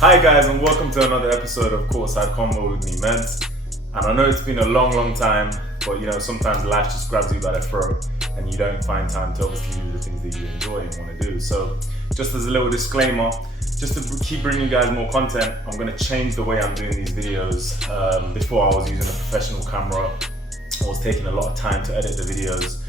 Hi guys, and welcome to another episode of Courtside Convo with me, Meds. And I know it's been a long time, but sometimes life just grabs you by the throat and you don't find time to obviously do the things that you enjoy and want to do. So just as a little disclaimer, just to keep bringing you guys more content, I'm going to change the way I'm doing these videos. Before I was using a professional camera, I was taking a lot of time to edit the videos.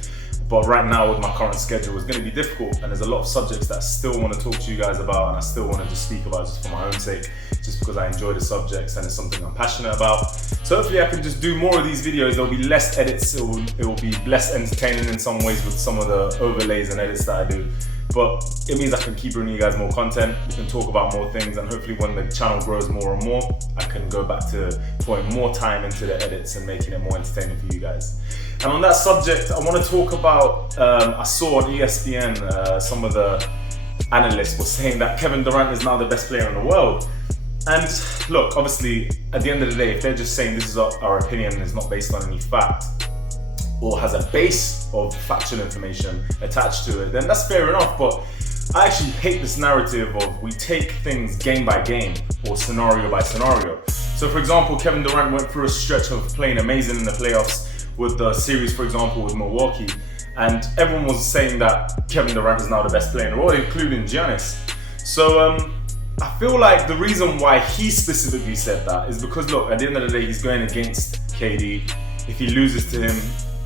But right now with my current schedule, it's going to be difficult, and there's a lot of subjects that I still want to talk to you guys about, and I still want to just speak about just for my own sake, just because I enjoy the subjects and it's something I'm passionate about. So hopefully I can just do more of these videos. There'll be less edits, it will be less entertaining in some ways with some of the overlays and edits that I do. But it means I can keep bringing you guys more content, we can talk about more things, and hopefully when the channel grows more and more, I can go back to putting more time into the edits and making it more entertaining for you guys. And on that subject, I want to talk about, I saw on ESPN, some of the analysts were saying that Kevin Durant is now the best player in the world. And look, obviously, at the end of the day, if they're just saying this is our opinion and it's not based on any fact, or has a base of factual information attached to it, then that's fair enough. But I actually hate this narrative of we take things game by game or scenario by scenario. So for example, Kevin Durant went through a stretch of playing amazing in the playoffs with the series, for example, with Milwaukee, and everyone was saying that Kevin Durant is now the best player in the world, including Giannis. So I feel like the reason why he specifically said that is because, look, at the end of the day, he's going against KD. If he loses to him,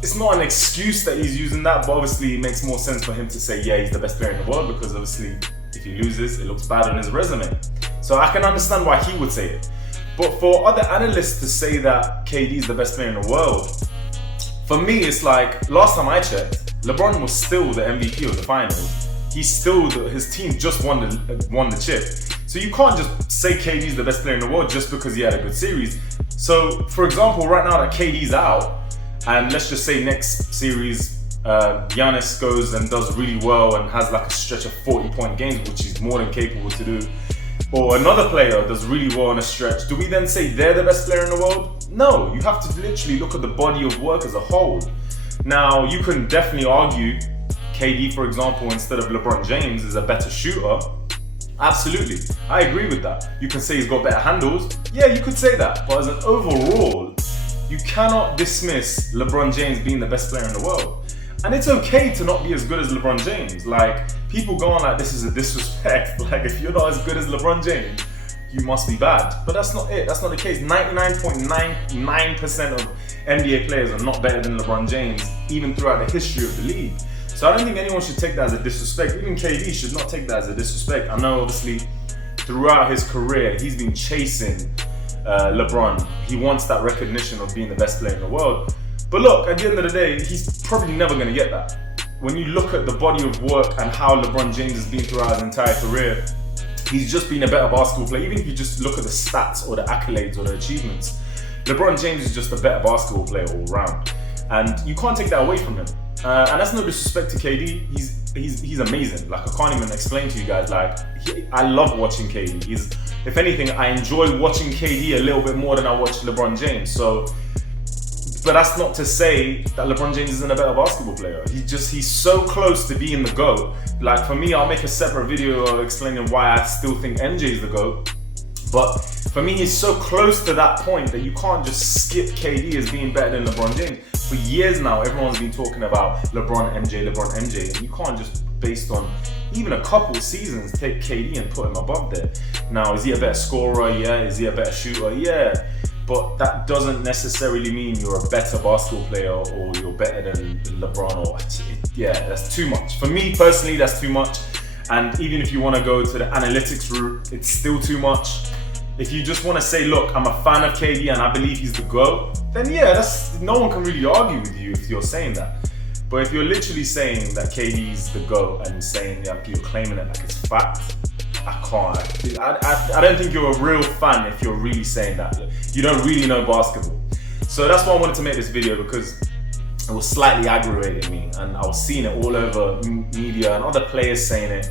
it's not an excuse that he's using that, but obviously it makes more sense for him to say, yeah, he's the best player in the world, because obviously if he loses, it looks bad on his resume. So I can understand why he would say it. But for other analysts to say that KD is the best player in the world, for me, it's like, last time I checked, LeBron was still the MVP of the finals. His team just won the chip. So you can't just say KD's the best player in the world just because he had a good series. So, for example, right now that KD's out, and let's just say next series, Giannis goes and does really well and has like a stretch of 40-point games, which he's more than capable to do, or another player does really well on a stretch, do we then say they're the best player in the world? No, you have to literally look at the body of work as a whole. Now, you can definitely argue KD, for example, instead of LeBron James, is a better shooter. Absolutely, I agree with that. You can say he's got better handles. Yeah, you could say that. But as an overall, you cannot dismiss LeBron James being the best player in the world. And it's okay to not be as good as LeBron James. Like, people go on like this is a disrespect. Like, if you're not as good as LeBron James, you must be bad. But that's not it. That's not the case. 99.99% of NBA players are not better than LeBron James, even throughout the history of the league. So I don't think anyone should take that as a disrespect. Even KD should not take that as a disrespect. I know, obviously, throughout his career, he's been chasing LeBron. He wants that recognition of being the best player in the world. But look, at the end of the day, he's probably never going to get that. When you look at the body of work and how LeBron James has been throughout his entire career, he's just been a better basketball player. Even if you just look at the stats or the accolades or the achievements, LeBron James is just a better basketball player all round. And you can't take that away from him. And that's no disrespect to KD. He's amazing. Like, I can't even explain to you guys. Like, I love watching KD. If anything, I enjoy watching KD a little bit more than I watch LeBron James. So, but that's not to say that LeBron James isn't a better basketball player. He's so close to being the GOAT. Like, for me, I'll make a separate video explaining why I still think MJ is the GOAT. But for me, he's so close to that point that you can't just skip KD as being better than LeBron James. For years now, everyone's been talking about LeBron, MJ, and you can't just, based on even a couple seasons, take KD and put him above there. Now, is he a better scorer? Yeah. Is he a better shooter? Yeah. But that doesn't necessarily mean you're a better basketball player or you're better than LeBron. That's too much. For me personally, that's too much. And even if you want to go to the analytics route, it's still too much. If you just want to say, look, I'm a fan of KD and I believe he's the GOAT, then yeah, no one can really argue with you if you're saying that. But if you're literally saying that KD's the GOAT and saying that you're claiming it like it's fact, I can't. I don't think you're a real fan if you're really saying that. You don't really know basketball. So that's why I wanted to make this video, because it was slightly aggravating me, and I was seeing it all over media and other players saying it.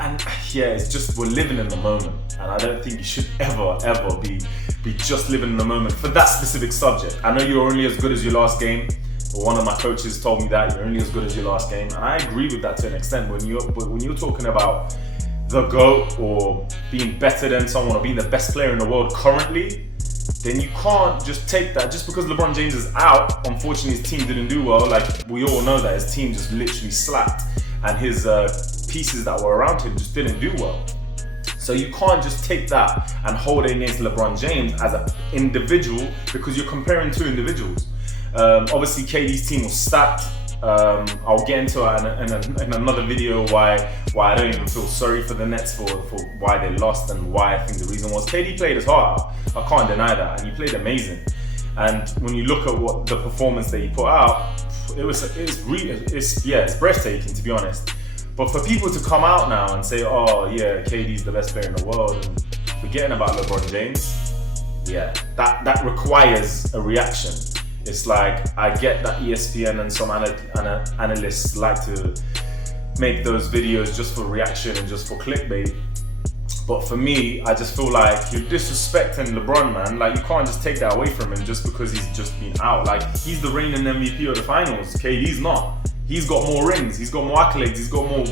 And yeah, it's just, we're living in the moment, and I don't think you should ever be just living in the moment for that specific subject. I know you're only as good as your last game. One of my coaches told me that you're only as good as your last game, and I agree with that to an extent. But when you're talking about the GOAT or being better than someone or being the best player in the world currently, then you can't just take that. Just because LeBron James is out, unfortunately his team didn't do well. Like, we all know that his team just literally slapped, and his pieces that were around him just didn't do well. So you can't just take that and hold it against LeBron James as an individual, because you're comparing two individuals. Obviously KD's team was stacked. I'll get into it in another video why I don't even feel sorry for the Nets for why they lost, and why I think the reason was KD played his heart out. I can't deny that, and he played amazing. And when you look at what the performance that he put out, it's breathtaking, to be honest. But for people to come out now and say, oh yeah, KD's the best player in the world, and forgetting about LeBron James, yeah, that requires a reaction. It's like, I get that ESPN and some analysts like to make those videos just for reaction and just for clickbait. But for me, I just feel like you're disrespecting LeBron, man. Like, you can't just take that away from him just because he's just been out. Like, he's the reigning MVP of the finals. KD's not. He's got more rings, he's got more accolades, he's got more,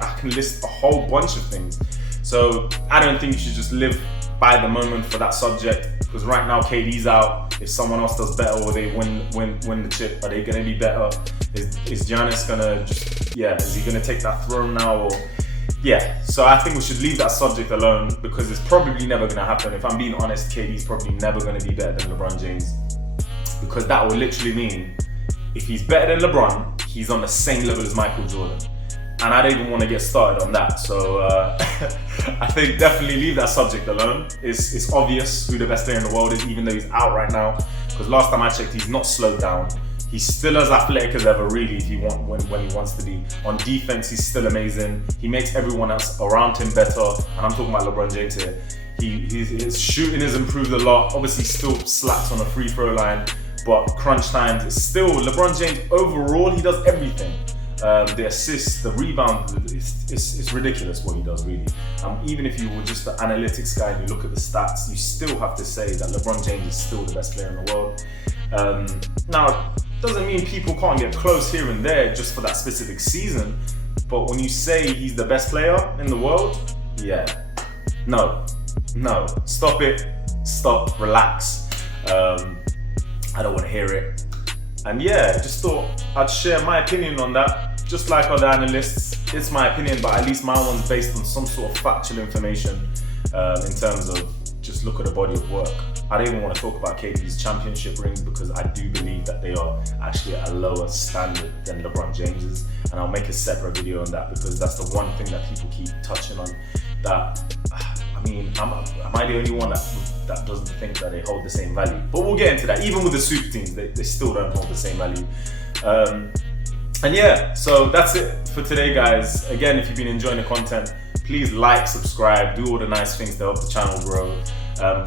I can list a whole bunch of things. So I don't think you should just live by the moment for that subject, because right now KD's out. If someone else does better or they win the chip, are they gonna be better? Is Giannis gonna is he gonna take that throne now? Or so I think we should leave that subject alone, because it's probably never gonna happen. If I'm being honest, KD's probably never gonna be better than LeBron James, because that will literally mean if he's better than LeBron, he's on the same level as Michael Jordan. And I don't even want to get started on that. So I think definitely leave that subject alone. It's obvious who the best player in the world is, even though he's out right now. Because last time I checked, he's not slowed down. He's still as athletic as ever, really, when he wants to be. On defense, he's still amazing. He makes everyone else around him better. And I'm talking about LeBron James here. His shooting has improved a lot. Obviously, still slaps on a free throw line. But crunch times, it's still LeBron James. Overall, he does everything. The assists, the rebound, it's ridiculous what he does, really. Even if you were just the analytics guy and you look at the stats, you still have to say that LeBron James is still the best player in the world. Now, it doesn't mean people can't get close here and there just for that specific season, but when you say he's the best player in the world, no, stop it, relax. I don't want to hear it. And just thought I'd share my opinion on that. Just like other analysts, it's my opinion, but at least my one's based on some sort of factual information in terms of just look at the body of work. I don't even want to talk about KD's championship rings, because I do believe that they are actually at a lower standard than LeBron James's. And I'll make a separate video on that, because that's the one thing that people keep touching on. That, I mean, am I the only one that doesn't think that they hold the same value? But we'll get into that. Even with the super teams, they still don't hold the same value. So that's it for today, guys. Again, if you've been enjoying the content, please like, subscribe, do all the nice things to help the channel grow.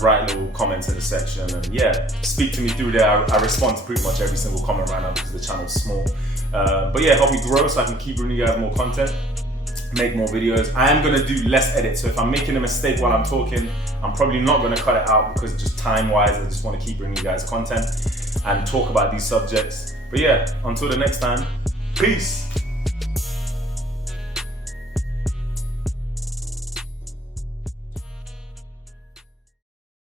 Write little comments in the section, and speak to me through there. I respond to pretty much every single comment right now, because the channel's small. Help me grow so I can keep bringing you guys more content, make more videos. I am gonna do less edits, so if I'm making a mistake while I'm talking, I'm probably not gonna cut it out, because just time-wise, I just want to keep bringing you guys content and talk about these subjects. But until the next time, peace.